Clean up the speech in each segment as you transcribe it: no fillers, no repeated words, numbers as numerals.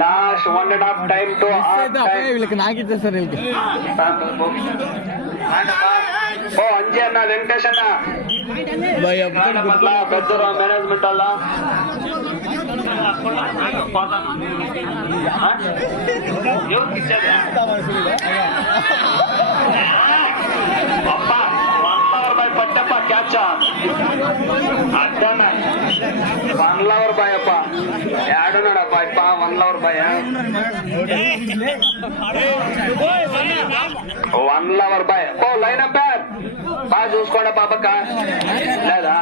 last 1.5 time to వీళ్ళకి నాకిచ్చే sir వీళ్ళకి ఓ అంజీ అన్న వెంకటేష్ అన్న పెద్దరా మేనేజ్మెంట్ వల్ల పట్టప్ప క్యాచ్ అడ్డన్న 1 లవర్ బాయ్ అప్ప ఏడున్నాడప్ప ఇప్ప 1 లవర్ బాయ్ 1 లవర్ బాయ్ ఓ లైన్ అప్ బాగా చూసుకోండి పాపక్క లేదా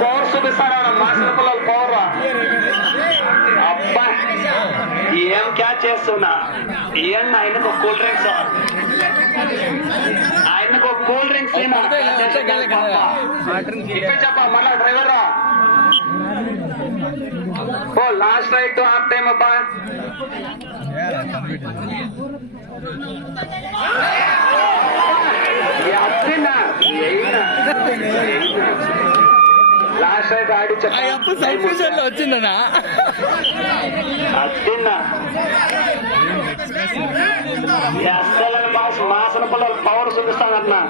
పవర్ చూపిస్తారా మాస్టర్ పిల్లలు పవర్ అబ్బా ఏం క్యాచ్ చేస్తున్నా ఏం ఆయనకు ఒక కూల్ డ్రింక్స్ ఆయనకు ఒక కూల్ డ్రింక్స్ చెప్ప మళ్ళా డ్రైవర్ రా ఓ last right to half time అబ్బా లాస్ట్ రైట్ ఆడి చెప్పండి వచ్చిందనా అద్దిన్నా అస్సలని బాస్ మాసన పిల్లలు పవర్ చూపిస్తానన్నా